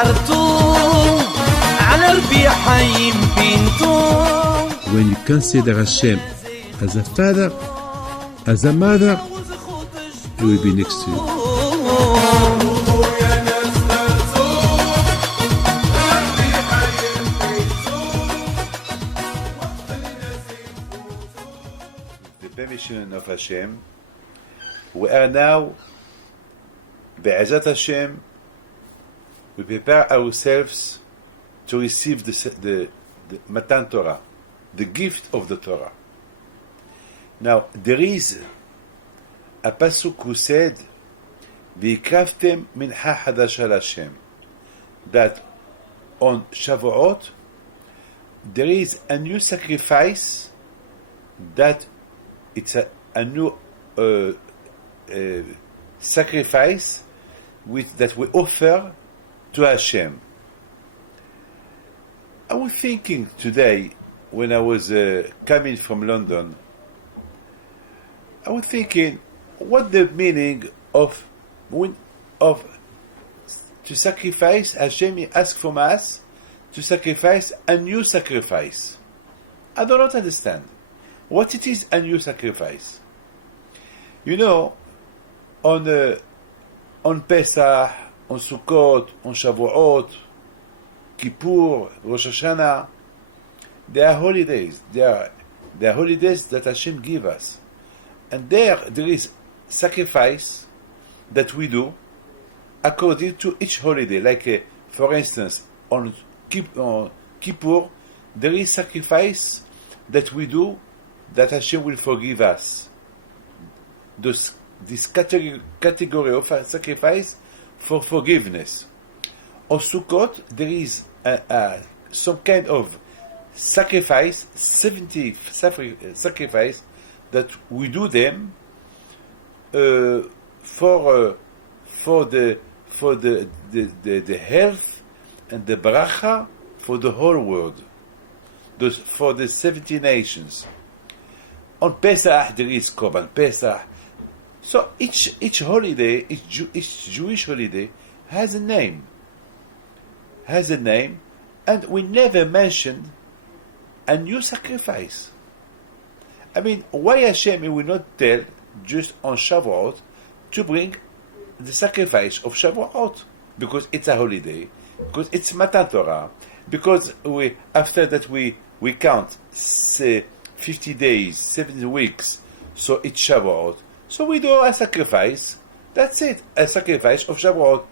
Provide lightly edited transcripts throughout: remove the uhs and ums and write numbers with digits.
When you consider Hashem as a father, as a mother, He will be next to you. The permission of Hashem, we are now, Be'ezat Hashem, we prepare ourselves to receive the Matan Torah, the gift of the Torah. Now, there is a pasuk who said, "V'ikravtem mincha hadasha l'Hashem," that on Shavuot there is a new sacrifice, that it's a new sacrifice that we offer to Hashem. I was thinking today, when I was coming from London, I was thinking, what the meaning of to sacrifice? Hashem asked from us to sacrifice a new sacrifice. I do not understand what it is, a new sacrifice. You know, on Pesach, on Sukkot, on Shavuot, Kippur, Rosh Hashanah, they are holidays. They are holidays that Hashem give us, and there is sacrifice that we do according to each holiday. Like, for instance, on Kippur, there is sacrifice that we do that Hashem will forgive us. This category of sacrifice for forgiveness. On Sukkot, there is some kind of sacrifice, 70 sacrifice that we do them for the health and the bracha for the whole world, for the 70 nations. On Pesach there is Korban Pesach. So each holiday, each Jewish holiday has a name, and we never mentioned a new sacrifice. I mean, why Hashem will not tell just on Shavuot to bring the sacrifice of Shavuot? Because it's a holiday, because it's Matan Torah, because after that we count 50 days, 7 weeks, so it's Shavuot. So we do a sacrifice. That's it, a sacrifice of Shavuot.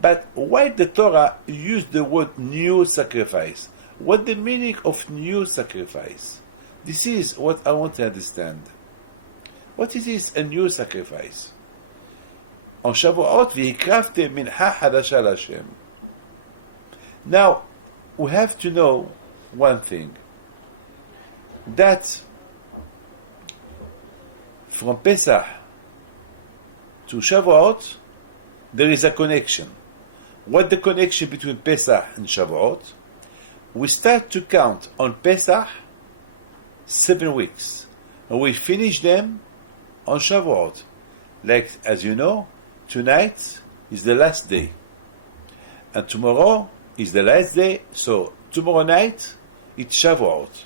But why the Torah used the word new sacrifice? What the meaning of new sacrifice? This is what I want to understand. What is a new sacrifice? On Shavuot, v'ikravtem mincha hadasha l'Hashem. Now, we have to know one thing. That from Pesach to Shavuot, there is a connection. What the connection between Pesach and Shavuot? We start to count on Pesach 7 weeks, and we finish them on Shavuot. Like, as you know, tonight is the last day, and tomorrow is the last day. So tomorrow night it's Shavuot.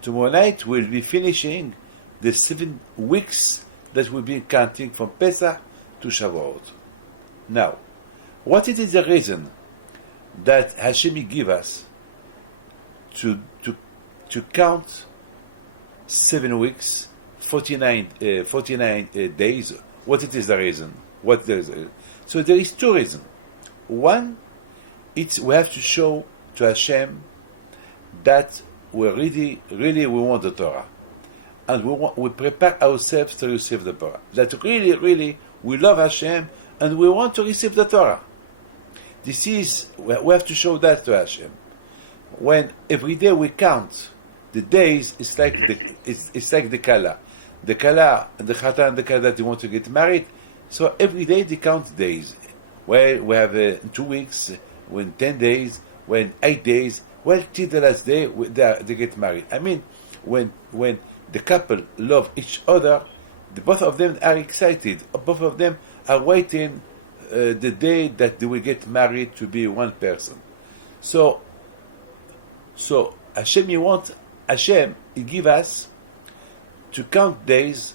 Tomorrow night we'll be finishing the 7 weeks that we've been counting from Pesach to Shavuot. Now, what is the reason that Hashem give us to count 7 weeks, 49 days? What is the reason? So there is 2 reasons. One, we have to show to Hashem that we really want the Torah, and we prepare ourselves to receive the Torah. That really we love Hashem and we want to receive the Torah. We have to show that to Hashem. When every day we count the days, it's like the Kala, the Chatan and the Kala that they want to get married. So every day they count days. Well, we have 2 weeks, when 10 days, when 8 days. Well, till the last day they get married. I mean, when the couple love each other, both of them are excited. Both of them are waiting the day that they will get married to be one person. So Hashem, He give us to count days,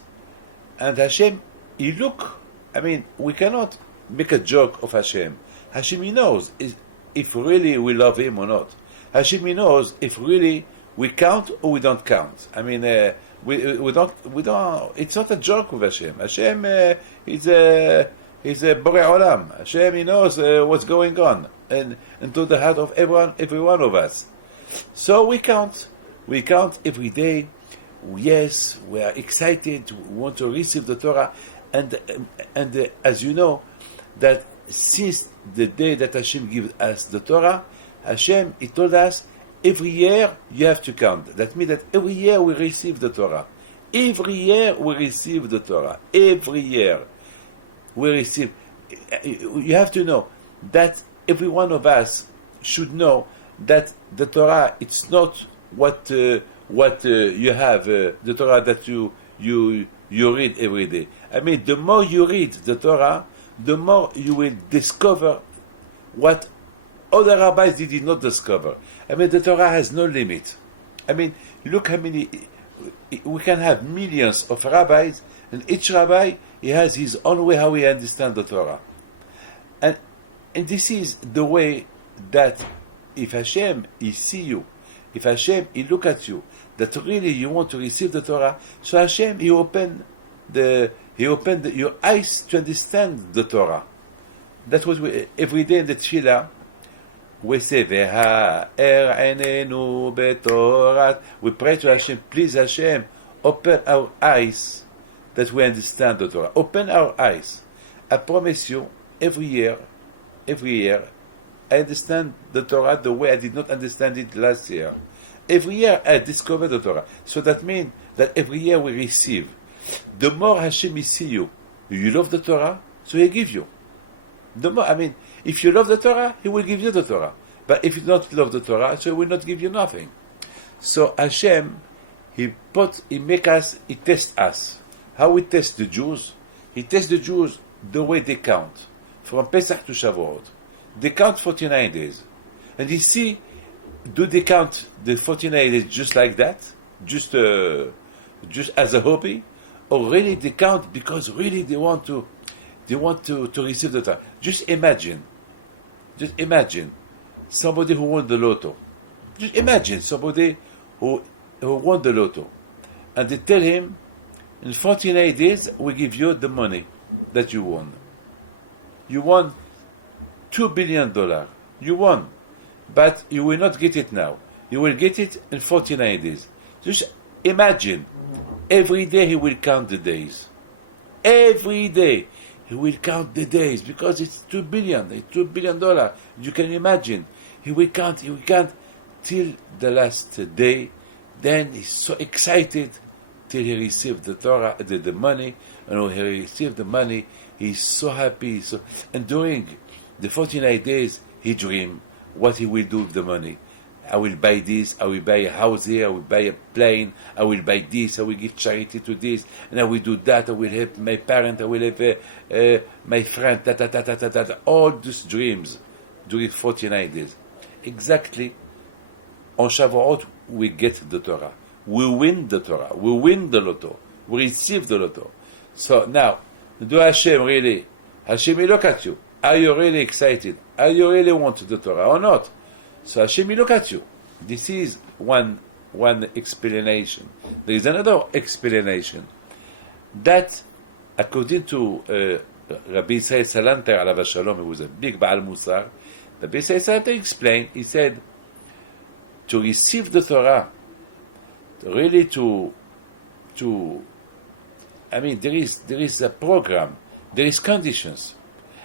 and Hashem, He look. I mean, we cannot make a joke of Hashem. Hashem, He knows if really we love Him or not. Hashem, He knows if really we count or we don't count. I mean, we don't. It's not a joke with Hashem. Hashem is a Borei Olam. Hashem, He knows what's going on and into the heart of every one of us. So we count. We count every day. Yes, we are excited. We want to receive the Torah, and as you know, that since the day that Hashem gives us the Torah, Hashem, He told us every year you have to count. That means that every year we receive the Torah. Every year we receive the Torah. Every year we receive. You have to know that every one of us should know that the Torah, it's not what you have, the Torah that you read every day. I mean, the more you read the Torah, the more you will discover what other rabbis did not discover. I mean, the Torah has no limit. I mean, look how many, we can have millions of rabbis, and each rabbi, he has his own way how he understands the Torah. And this is the way that if Hashem, He see you, if Hashem, He look at you, that really you want to receive the Torah, so Hashem, He open your eyes to understand the Torah. That's what we, every day in the Tefillah, we say, Ve'ha'er einenu b'Torah. We pray to Hashem, please Hashem, open our eyes that we understand the Torah. Open our eyes. I promise you, every year, I understand the Torah the way I did not understand it last year. Every year I discover the Torah. So that means that every year we receive. The more Hashem see you, you love the Torah, so He give you. The more, I mean, if you love the Torah, He will give you the Torah. But if you don't love the Torah, so He will not give you nothing. So Hashem, He make us, He test us. How we test the Jews? He tests the Jews the way they count. From Pesach to Shavuot. They count 49 days. And He see, do they count the 49 days just like that? Just as a hobby? Or really they count because really they want to receive the Torah. Just imagine somebody who won the lotto. Just imagine somebody who won the lotto. And they tell him, in 49 days, we give you the money that you won. You won $2 billion. You won. But you will not get it now. You will get it in 49 days. Just imagine. Every day he will count the days. Every day he will count the days because it's $2 billion. It's $2 billion. You can imagine. He will count till the last day. Then he's so excited till he received the Torah, the money. And when he received the money, he's so happy. And during the 49 days, he dreams what he will do with the money. I will buy this, I will buy a house here, I will buy a plane, I will buy this, I will give charity to this, and I will do that, I will help my parent, I will help my friend, all these dreams during 49 days. Exactly, on Shavuot, we get the Torah. We win the Torah. We win the lotto. We receive the lotto. So now, do Hashem really, Hashem will look at you. Are you really excited? Are you really want the Torah or not? So Hashem will look at you. This is one explanation. There is another explanation. That, according to Rabbi Yisrael Salanter, alav shalom, who was a big Baal Musar, Rabbi Yisrael Salanter explained, he said, to receive the Torah, really I mean, there is a program, there is conditions.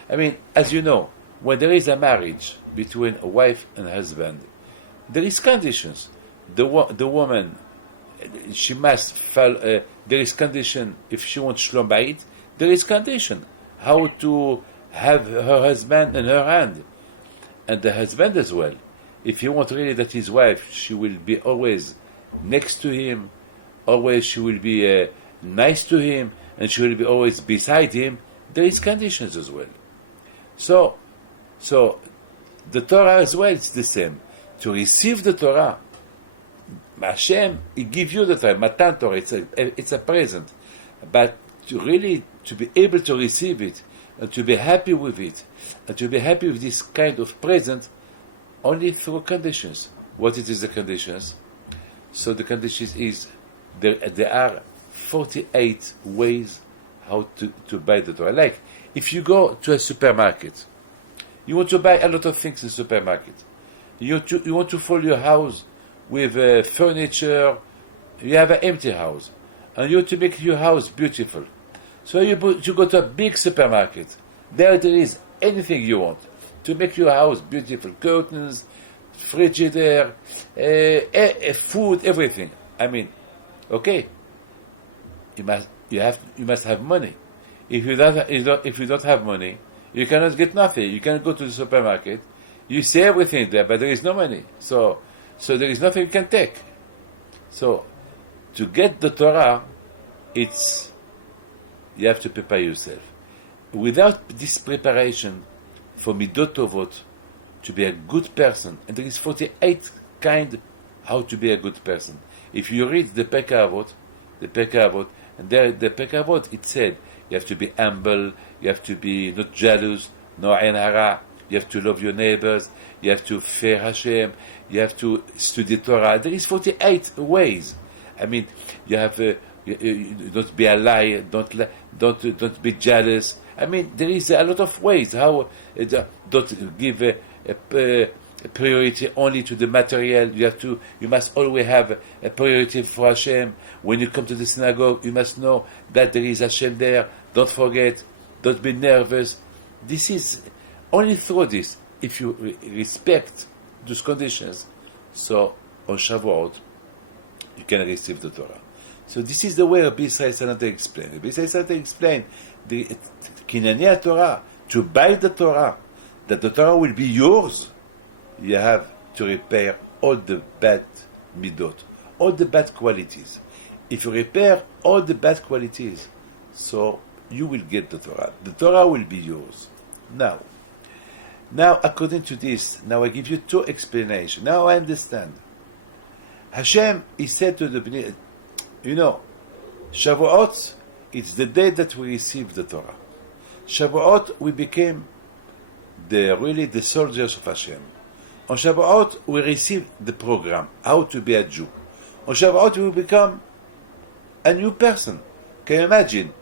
I mean, as you know, when there is a marriage between a wife and husband, there is conditions. The woman, she must follow. There is condition if she wants shlom bayit. There is condition how to have her husband in her hand, and the husband as well. If he wants really that his wife, she will be always next to him, always she will be nice to him, and she will be always beside him. There is conditions as well. So the Torah as well, it's the same. To receive the Torah, Hashem, He gives you the Torah, Matan Torah, it's a present. But to be able to receive it, and to be happy with it, and to be happy with this kind of present, only through conditions. What is the conditions? So the conditions is, there are 48 ways how to buy the Torah. Like, if you go to a supermarket, you want to buy a lot of things in the supermarket. You want to fill your house with furniture. You have an empty house, and you want to make your house beautiful. So you go to a big supermarket. There is anything you want to make your house beautiful: curtains, frigidaire, food, everything. I mean, okay. You must have money. If you don't have money, you cannot get nothing. You can go to the supermarket, you see everything there, but there is no money. So there is nothing you can take. So to get the Torah, you have to prepare yourself. Without this preparation for Midot Tovot, to be a good person, and there is 48 kind how to be a good person. If you read the Pirkei Avot, and there the Pirkei Avot, it said you have to be humble, you have to be not jealous, no ain hara, you have to love your neighbors, you have to fear Hashem, you have to study Torah. There is 48 ways. I mean, you have don't be a liar, don't be jealous. I mean, there is a lot of ways how don't give a priority only to the material. You must always have a priority for Hashem. When you come to the synagogue, you must know that there is Hashem there. Don't forget. Don't be nervous. This is only through this. If you respect those conditions, so on Shavuot, you can receive the Torah. So this is the way Rabbi Israel Salanter explained. Rabbi Israel Salanter explained the Kinyanei Torah, to buy the Torah, that the Torah will be yours. You have to repair all the bad midot, all the bad qualities. If you repair all the bad qualities, so you will get the Torah. The Torah will be yours. Now, according to this, now I give you two explanations. Now I understand. Hashem, He said to the Bnei, Shavuot, it's the day that we receive the Torah. Shavuot, we became the soldiers of Hashem. On Shavuot, we receive the program, how to be a Jew. On Shavuot, we become a new person. Can you imagine?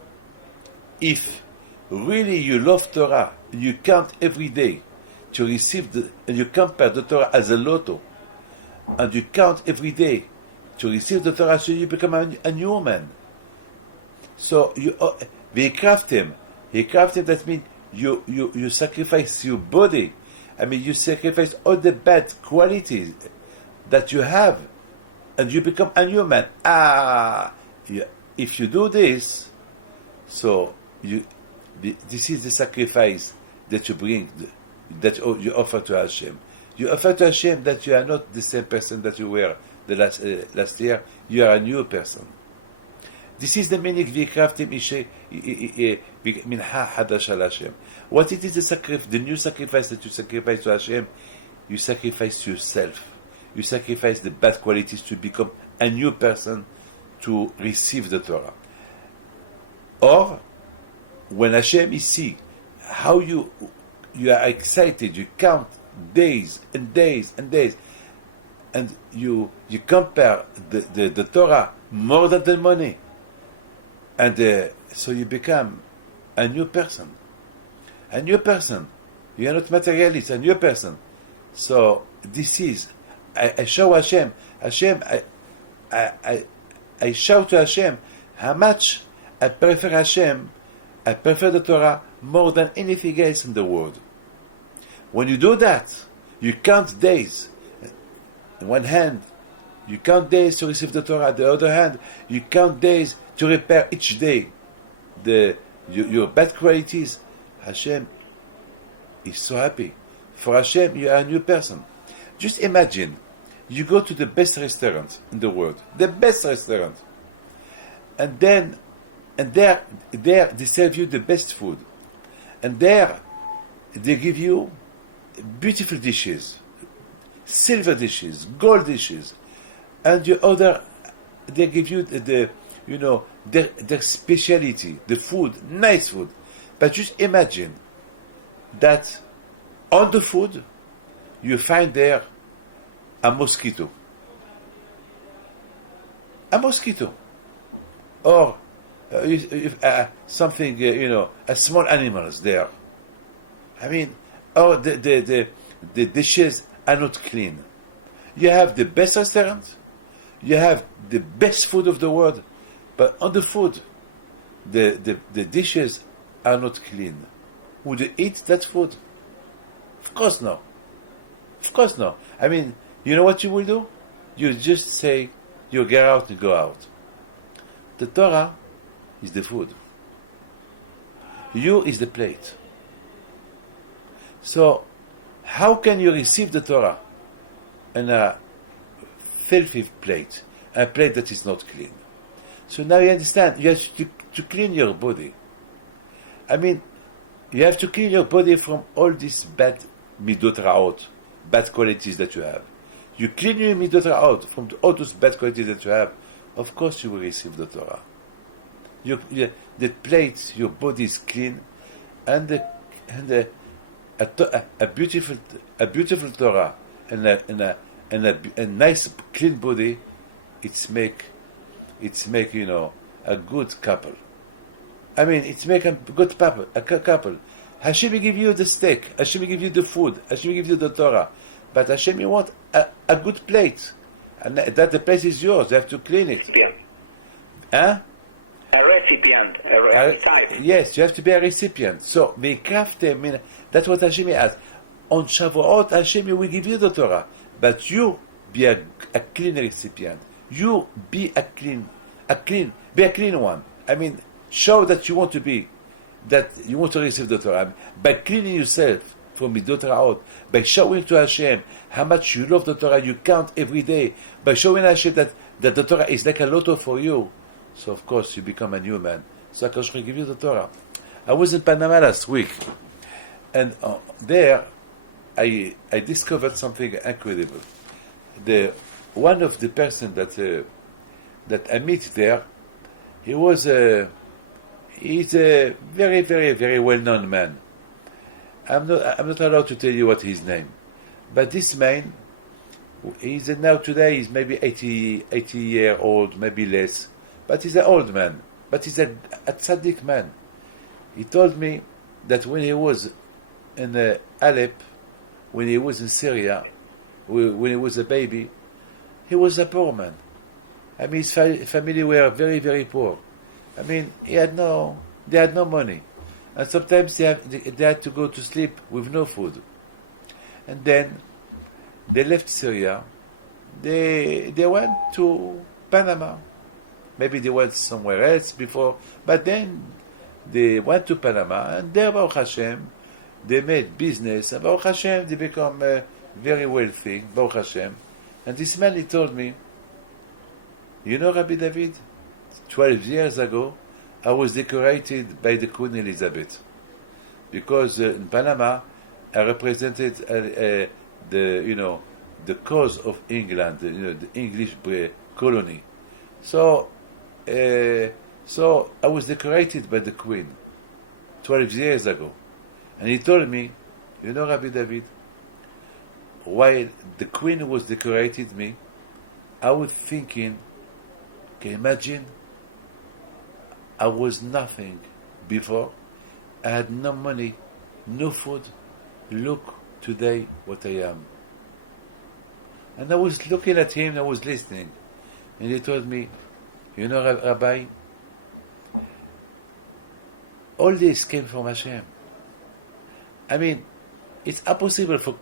If really you love Torah, you count every day to receive and you compare the Torah as a lotto, and you count every day to receive the Torah, so you become a new man. So they craft him. That means you sacrifice your body. I mean, you sacrifice all the bad qualities that you have, and you become a new man. If you do this, so this is the sacrifice that you bring, that you offer to Hashem. You offer to Hashem that you are not the same person that you were the last year. You are a new person. This is the meaning v'kraftim mincha hadasha Hashem. What it is the new sacrifice that you sacrifice to Hashem? You sacrifice yourself. You sacrifice the bad qualities to become a new person to receive the Torah. Or when Hashem is see how you are excited, you count days and days and days, and you compare the Torah more than the money, and so you become a new person. A new person. You are not materialist, a new person. So this is, I show Hashem. I shout to Hashem how much I prefer Hashem. I prefer the Torah more than anything else in the world. When you do that, you count days. In one hand, you count days to receive the Torah. The other hand, you count days to repair each day your bad qualities. Hashem is so happy. For Hashem, you are a new person. Just imagine, you go to the best restaurant in the world, the best restaurant, and there they serve you the best food, and there they give you beautiful dishes, silver dishes, gold dishes, and your other, they give you their speciality, the food, nice food. But just imagine that on the food you find there a mosquito, or something, a small animals there. I mean, or the dishes are not clean. You have the best restaurant, you have the best food of the world, but on the food, the dishes are not clean. Would you eat that food? Of course no. Of course no. I mean, you know what you will do? You just say, you get out and go out. The Torah is the food. You is the plate. So, how can you receive the Torah in a filthy plate, a plate that is not clean? So now you understand, you have to clean your body. I mean, you have to clean your body from all these bad midot ra'ot, bad qualities that you have. You clean your midot ra'ot from all those bad qualities that you have, of course you will receive the Torah. The plate, your body is clean, and a beautiful Torah and a nice clean body, it's make a good couple. I mean, it's make a good couple. Hashem will give you the steak, Hashem will give you the food, Hashem will give you the Torah, but Hashem will want a good plate, and that the place is yours. You have to clean it. Huh? A recipient, a type. Yes, you have to be a recipient. So, that's what Hashem asked. On Shavuot, Hashem will give you the Torah, but you be a clean recipient. You be a clean one. I mean, show that you want to receive the Torah by cleaning yourself from midot ra'ot, by showing to Hashem how much you love the Torah. You count every day by showing Hashem that the Torah is like a lotto for you. So of course you become a new man. So HaKadosh will give you the Torah. I was in Panama last week, and there I discovered something incredible. One of the person that I meet there, he's a very, very, very well-known man. I'm not allowed to tell you what his name, but this man, today he's maybe 80 year old, maybe less, but he's an old man, but he's a tzaddik man. He told me that when he was in Aleppo, when he was in Syria, when he was a baby, he was a poor man. I mean, his family were very, very poor. I mean, they had no money. And sometimes they had to go to sleep with no food. And then they left Syria. They went to Panama. Maybe they went somewhere else before, but then they went to Panama, and there, Baruch Hashem, they made business, and Baruch Hashem, they become very wealthy, Baruch Hashem. And this man, he told me, you know, Rabbi David, 12 years ago, I was decorated by the Queen Elizabeth, because in Panama, I represented the cause of England, the English colony. So I was decorated by the Queen 12 years ago. And he told me, you know, Rabbi David, while the Queen was decorating me, I was thinking, can you imagine? I was nothing before. I had no money, no food. Look today what I am. And I was looking at him, I was listening. And he told me, you know, Rabbi, all this came from Hashem. I mean, it's impossible for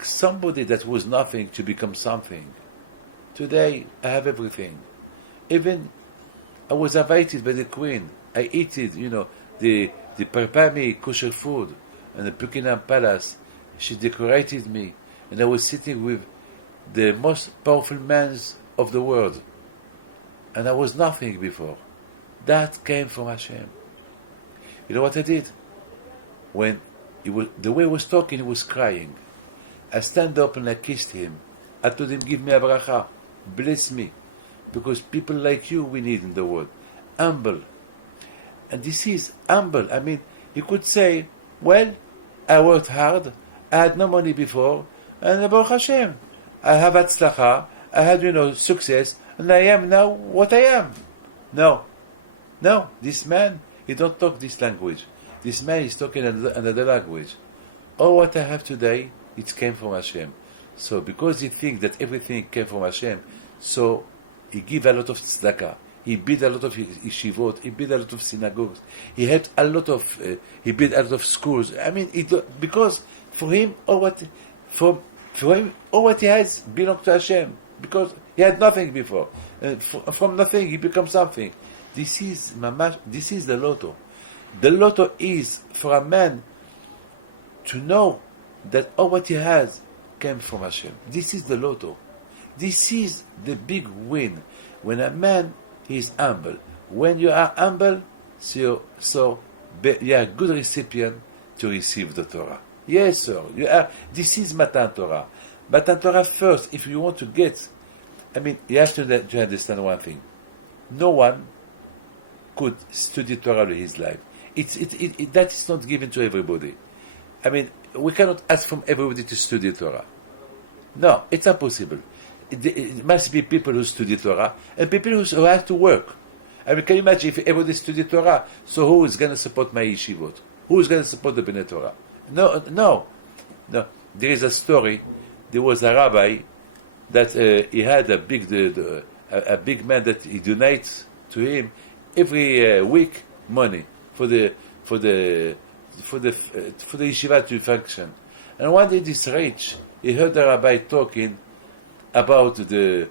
somebody that was nothing to become something. Today, I have everything. Even I was invited by the Queen. I ate it, they prepared me kosher food in the Buckingham Palace. She decorated me, and I was sitting with the most powerful men of the world. And I was nothing before. That came from Hashem. You know what I did? When the way he was talking, he was crying. I stand up and I kissed him. I told him, give me a bracha, bless me, because people like you we need in the world. Humble. And this is humble. I mean, he could say, well, I worked hard, I had no money before, and Baruch Hashem, I have atzlacha, I had, success, and I am now what I am. No, this man, he don't talk this language. This man is talking another language. All what I have today, it came from Hashem. So because he thinks that everything came from Hashem, so he give a lot of tzedakah. He built a lot of yeshivot. He built a lot of synagogues. He helped a lot of. He built a lot of schools. I mean, because for him, all what he has belongs to Hashem. Because he had nothing before. From nothing, he becomes something. This is the lotto. The lotto is for a man to know that all what he has came from Hashem. This is the lotto. This is the big win. When a man is humble. When you are humble, so you are a good recipient to receive the Torah. Yes, sir. This is Matan Torah. Matan Torah first, if you want to get, you have to understand one thing. No one could study Torah all his life. That is not given to everybody. We cannot ask from everybody to study Torah. No, it's impossible. It must be people who study Torah and people who have to work. Can you imagine if everybody study Torah? So who is going to support my yeshivot? Who is going to support the Bnei Torah? No. There is a story. There was a rabbi that he had a big man that he donates to him every week money for the yeshiva to function. And one day this rich, he heard the rabbi talking about the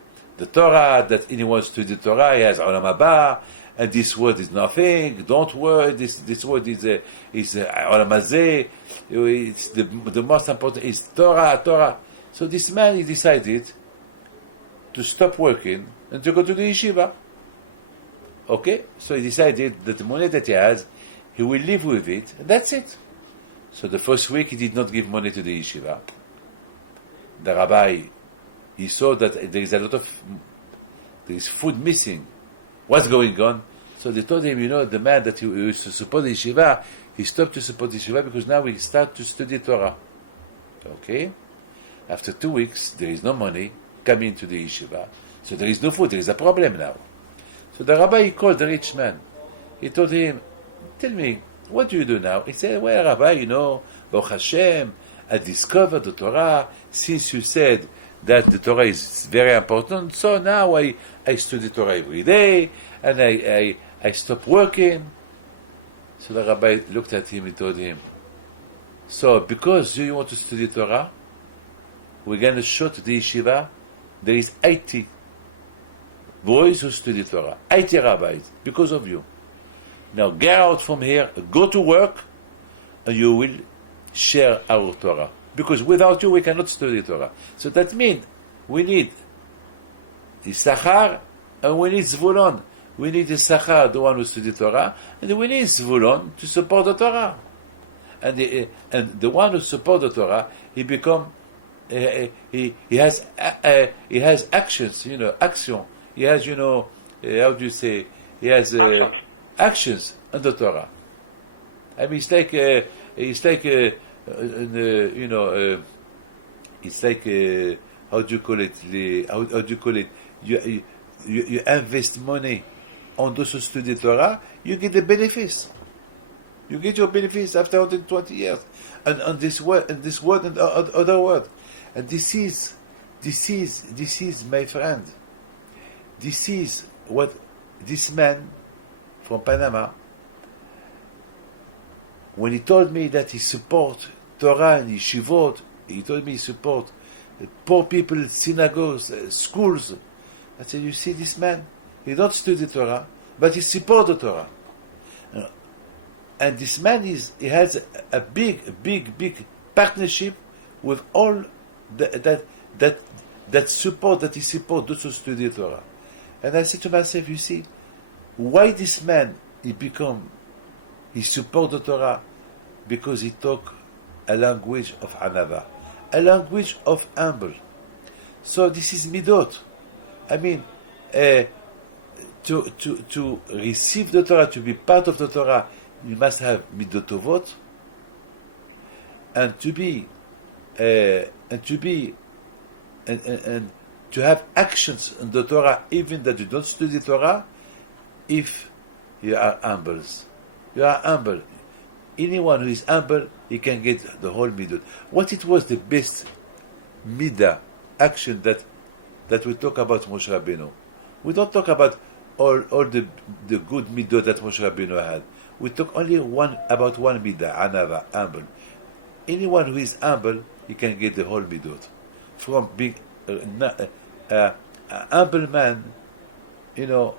Torah, that anyone study Torah, he has Olam Haba, and this word is nothing, don't worry, this word is Olam Hazeh, it's the most important is Torah. So this man, he decided to stop working and to go to the yeshiva. Okay? So he decided that the money that he has, he will live with it, and that's it. So the first week he did not give money to the yeshiva. The rabbi, he saw that there is food missing. What's going on? So they told him, the man that he used to support the yeshiva, he stopped to support the yeshiva because now we start to study Torah. Okay? After 2 weeks, there is no money coming to the yeshiva. So there is no food. There is a problem now. So the rabbi, he called the rich man. He told him, tell me, what do you do now? He said, well, Rabbi, Baruch Hashem, I discovered the Torah. Since you said that the Torah is very important, so now I study Torah every day, and I stop working. So the rabbi looked at him and told him, so because you want to study Torah, we're going to show to the yeshiva, there is 80 boys who study Torah, 80 rabbis, because of you. Now get out from here, go to work, and you will share our Torah. Because without you, we cannot study Torah. So that means we need Issachar and we need Zvulon. We need Issachar, the one who studies Torah, and we need Zvulon to support the Torah. And the one who supports the Torah, he become he has actions, action. He has, how do you say? He has actions on the Torah. It's like it's like how do you call it? How do you call it? You invest money on those who study Torah, you get the benefits. You get your benefits after 120 years, and on this word and other word, and this is my friend. This is what this man from Panama, when he told me that he support Torah and yeshivot, he told me he support poor people, synagogues, schools. I said, you see this man, he don't study Torah, but he support the Torah. And this man he has a big partnership with all that support, that he support those who study Torah. And I said to myself, you see, why this man he support the Torah? Because he talk a language of anava, a language of humble. So this is midot. I mean, to receive the Torah, to be part of the Torah, you must have midotovot, and to have actions in the Torah, even that you don't study Torah, if you are humble. You are humble. Anyone who is humble, he can get the whole midot. What it was the best midah action that we talk about Moshe Rabbeinu? We don't talk about all the good midot that Moshe Rabbeinu had. We talk only about one midah, anava, humble. Anyone who is humble, he can get the whole midot. From being a humble man, you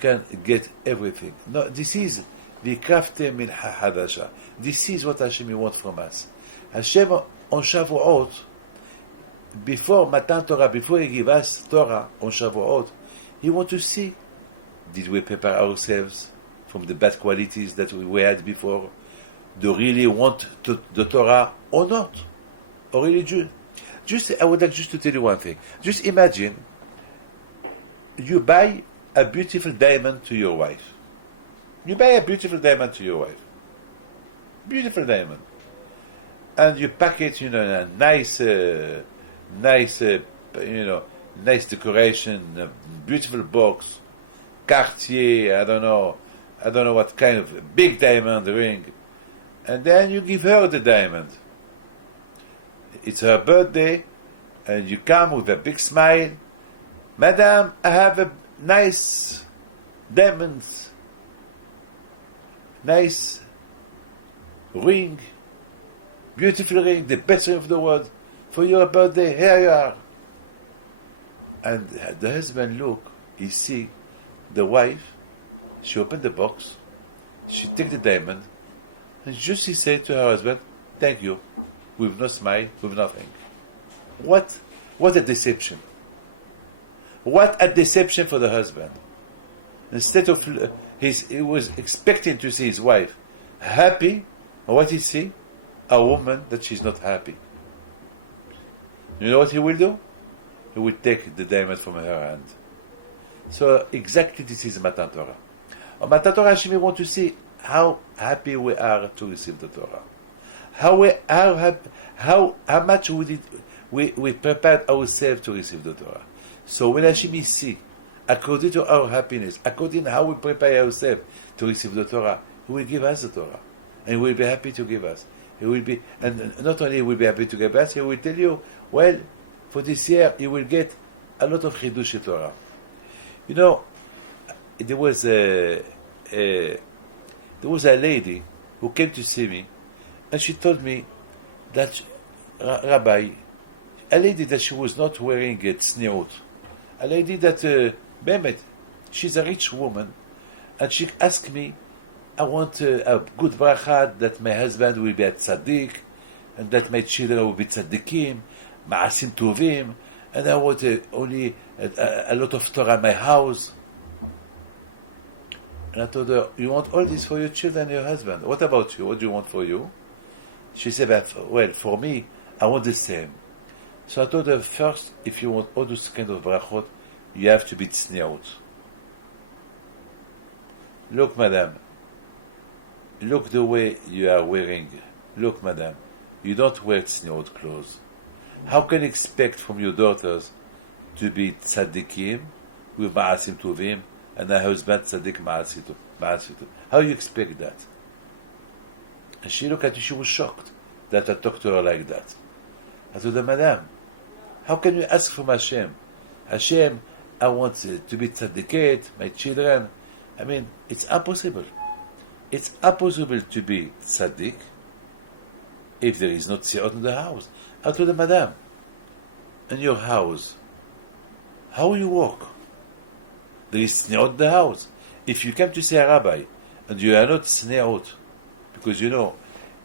can get everything. No, this is v'kraftem min hadasha. This is what Hashem wants from us. Hashem on Shavuot, before Matan Torah, before He gives us Torah on Shavuot, He wants to see, did we prepare ourselves from the bad qualities that we had before? Do we really want the Torah or not? Or really I would like just to tell you one thing. Just imagine you buy a beautiful diamond to your wife. You buy a beautiful diamond to your wife. Beautiful diamond. And you pack it, in a nice decoration, a beautiful box, Cartier, I don't know what kind of big diamond ring. And then you give her the diamond. It's her birthday, and you come with a big smile. Madam, I have a nice diamonds, nice ring, beautiful ring, the best ring of the world, for your birthday. Here you are. And the husband he see the wife. She opened the box, she take the diamond, and just she said to her husband, "Thank you," with no smile, with nothing. What a deception! What a deception for the husband. Instead of he was expecting to see his wife happy, what he see? A woman that she's not happy. You know what he will do? He will take the diamond from her hand. So exactly this is Matan Torah. On Matan Torah, Hashem want to see how happy we are to receive the Torah. How much we prepared ourselves to receive the Torah. So when Hashem see, according to our happiness, according to how we prepare ourselves to receive the Torah, He will give us the Torah, and He will be happy to give us. He will be, and not only He will be happy to give us, He will tell you, well, for this year you will get a lot of Chidush Torah. There was a lady who came to see me, and she told me that Rabbi, a lady that she was not wearing a tzniut, a lady that Bemet, she's a rich woman, and she asked me, I want a good bracha that my husband will be a tzaddik, and that my children will be tzaddikim, ma'asim tovim, and I want only a lot of Torah in my house. And I told her, you want all this for your children and your husband. What about you? What do you want for you? She said, well, for me, I want the same. So I told her, first, if you want all those kind of brachot, you have to be tzniut. Look, madam. Look the way you are wearing. Look, madam. You don't wear tzniut clothes. How can you expect from your daughters to be tzaddikim with ma'asim tovim and a husband tzaddik ma'asim tovim? How you expect that? And she looked at me, she was shocked that I talked to her like that. I told her, madam, how can you ask from Hashem? Hashem, I want to be tzaddiket, my children. I mean, it's impossible. It's impossible to be tzaddik if there is no tzniut in the house. I told her, madam, in your house, how you walk? There is tzniut in the house. If you come to see a rabbi and you are not tzniut, because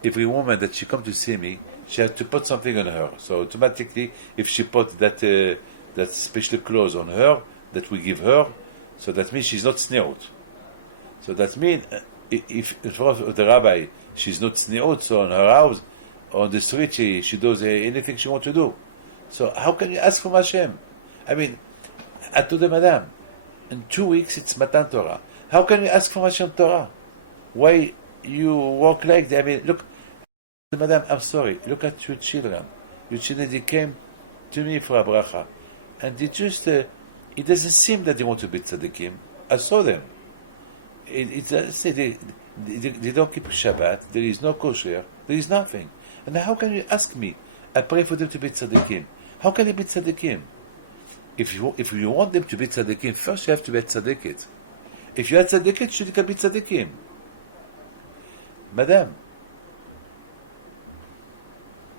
every woman that she comes to see me, she has to put something on her. So automatically, if she put that special clothes on her that we give her, so that means she's not tzniut. So that means if in front of the rabbi she's not tzniut, so in her house, on the street, she does anything she wants to do. So how can you ask from Hashem? I mean, I told the madam, in 2 weeks it's Matan Torah. How can you ask from Hashem Torah? Why you walk like that? I mean, look, madam, I'm sorry. Look at your children. Your children, they came to me for a bracha. And they just, it doesn't seem that they want to be tzaddikim. I saw them. They don't keep Shabbat. There is no kosher. There is nothing. And how can you ask me? I pray for them to be tzaddikim. How can they be tzaddikim? If you want them to be tzaddikim, first you have to be tzaddikit. If you are tzaddikit, you can be tzaddikim. Madam,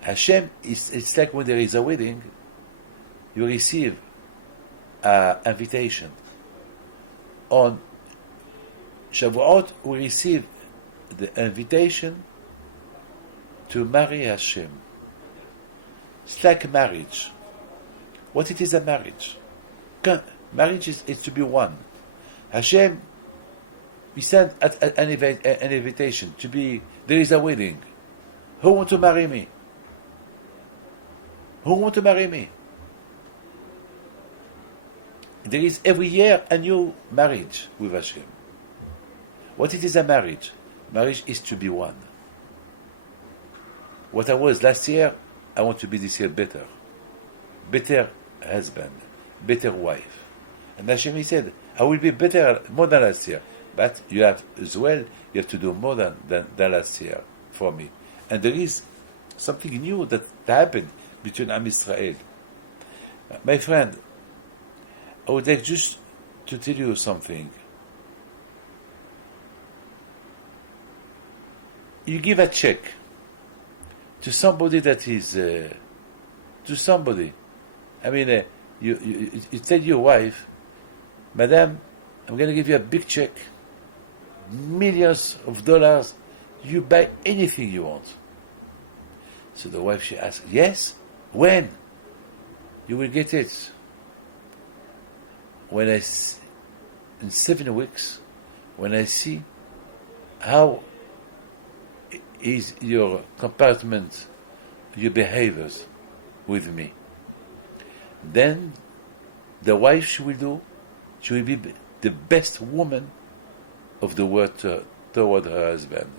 Hashem, it's like when there is a wedding, you receive an invitation. On Shavuot, we receive the invitation to marry Hashem. It's like marriage. What it is a marriage? Marriage is to be one. Hashem, we sent an invitation to be, there is a wedding. Who want to marry me? Who want to marry me? There is every year a new marriage with Hashem. What it is a marriage? Marriage is to be one. What I was last year, I want to be this year better. Better husband, better wife. And Hashem, he said, I will be better, more than last year. But you have as well, you have to do more than last year for me. And there is something new that happened between Am Yisrael. My friend, I would like just to tell you something. You give a check to somebody that is, to somebody. I mean, you tell your wife, Madam, I'm going to give you a big check, millions of dollars, you buy anything you want. So the wife, she asks, yes? When? You will get it. In 7 weeks, when I see how is your compartment, your behaviors with me, then the wife, she will be the best woman of the world toward her husband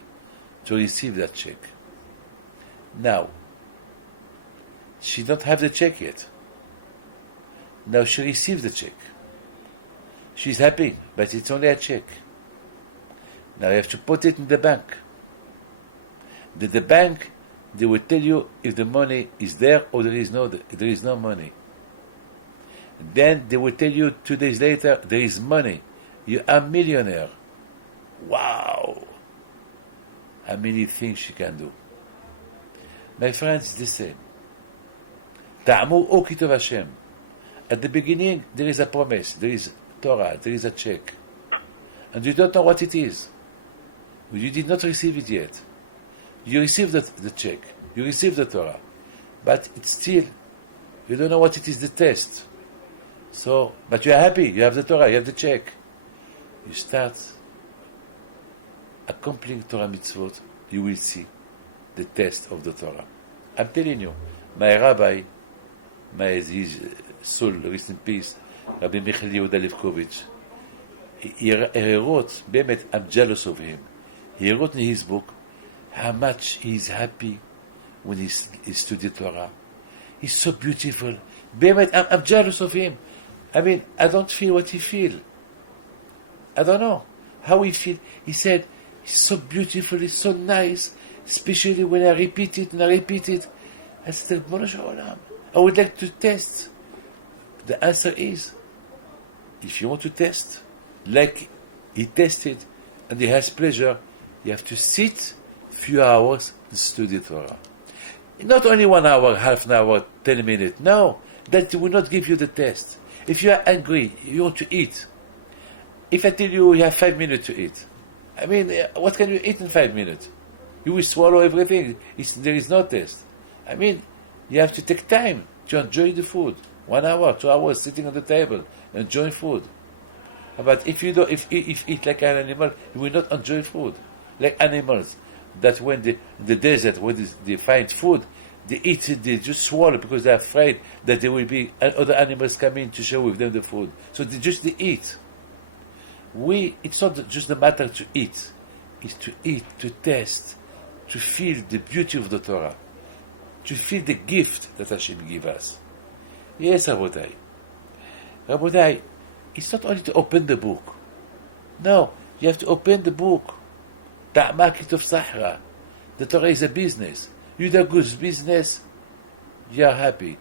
to receive that check. Now, she don't have the check yet. Now she receives the check. She's happy, but it's only a check. Now you have to put it in the bank. The bank, they will tell you if the money is there or there is no money. Then they will tell you 2 days later, there is money. You are a millionaire. Wow! How many things she can do. My friends, it's the same. Ta'amu o kitov Hashem. At the beginning, there is a promise, there is Torah, there is a check. And you don't know what it is. You did not receive it yet. You received the check. You received the Torah. But it's still, you don't know what it is, the test. So, but you are happy. You have the Torah, you have the check. You start accomplishing Torah mitzvot, you will see the test of the Torah. I'm telling you, my rabbi, his soul, rest in peace, Rabbi Michael Yehuda Levkovich, he wrote, באמת, I'm jealous of him. He wrote in his book how much he's happy when he studied Torah. He's so beautiful. באמת, I'm jealous of him. I mean, I don't feel what he feels. I don't know how he feels. He said, he's so beautiful, he's so nice, especially when I repeat it. I said, I would like to test. The answer is, if you want to test, like he tested and he has pleasure, you have to sit few hours and study Torah. Not only 1 hour, half an hour, 10 minutes. No, that will not give you the test. If you are angry, you want to eat. If I tell you you have 5 minutes to eat, I mean, what can you eat in 5 minutes? You will swallow everything. There is no test. I mean, you have to take time to enjoy the food. 1 hour, 2 hours sitting on the table, enjoying food. But if you eat like an animal, you will not enjoy food. Like animals, that when the desert, when they find food, they eat it, they just swallow because they're afraid that there will be other animals coming to share with them the food. So they eat. It's not just the matter to eat. It's to eat, to taste, to feel the beauty of the Torah, to feel the gift that Hashem gives us. Yes, Rabotai. Rabotai, it's not only to open the book. No, you have to open the book. Ta'makit of Sahara. The Torah is a business. You do a good business, you are happy.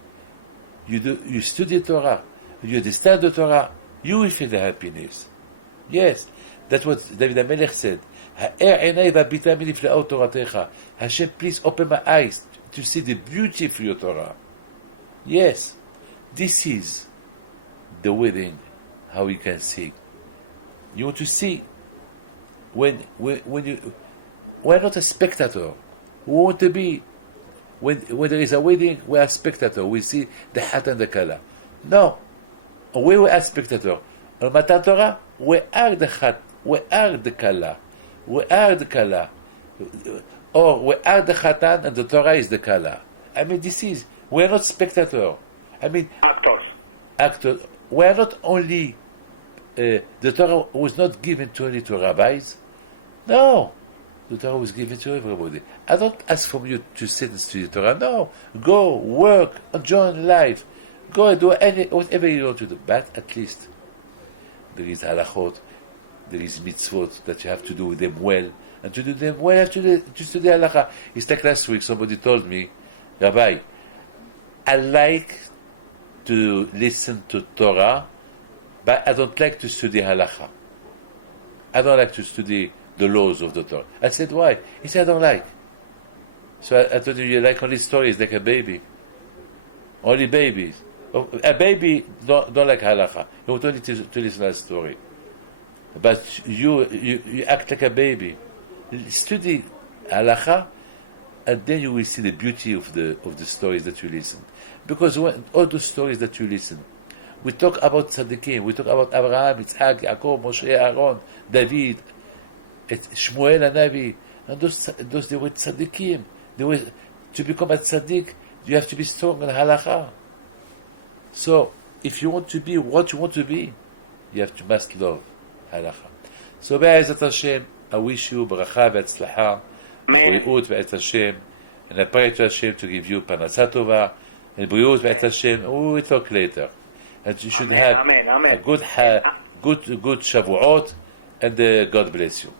You study Torah, you understand the Torah, you will feel the happiness. Yes, that's what David HaMelech said. Hashem, please open my eyes to see the beauty of your Torah. Yes, this is the wedding, how you can see. You want to see when we're not a spectator. We want to be, when there is a wedding, we are spectator. We see the hat and the kala. No, we are spectator. On Matan Torah, we are the hat, we are the kala, we are the kala, or we are the chatan and the Torah is the kala. I mean, we are not spectator. I mean, actors. We are not only, the Torah was not given only to rabbis. No. The Torah was given to everybody. I don't ask from you to sit and study Torah. No. Go, work, enjoy life. Go and do whatever you want to do. But at least there is halachot, there is mitzvot that you have to do them well. And to do them well, you have to study halacha. It's like last week, somebody told me, Rabbi, I like to listen to Torah, but I don't like to study halacha. I don't like to study the laws of the Torah. I said, why? He said, I don't like. So I told him, you like only stories like a baby. Only babies. A baby don't like halacha. He want only to listen to a story. But you act like a baby. Study halacha, and then you will see the beauty of the stories that you listen. Because all the stories that you listen, we talk about tzaddikim, we talk about Abraham, Yitzhak, Yaakov, Moshe, Aaron, David, Shmuel Hanavi, and those they were tzaddikim. To become a tzaddik, you have to be strong in halakha. So, if you want to be what you want to be, you must love halakha. So, Be'ezat Hashem, I wish you bracha ve'atzlacha, b'ri'ut ve'et Hashem, and I pray to Hashem to give you parnasa tova, and b'ri'ut ve'et Hashem. We will talk later. And you should have a good Shavuot, and God bless you.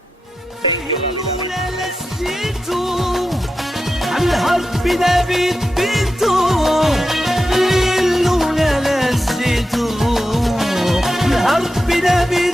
الحرب نبيت بيته الليل ولا لسيته الحرب نبيت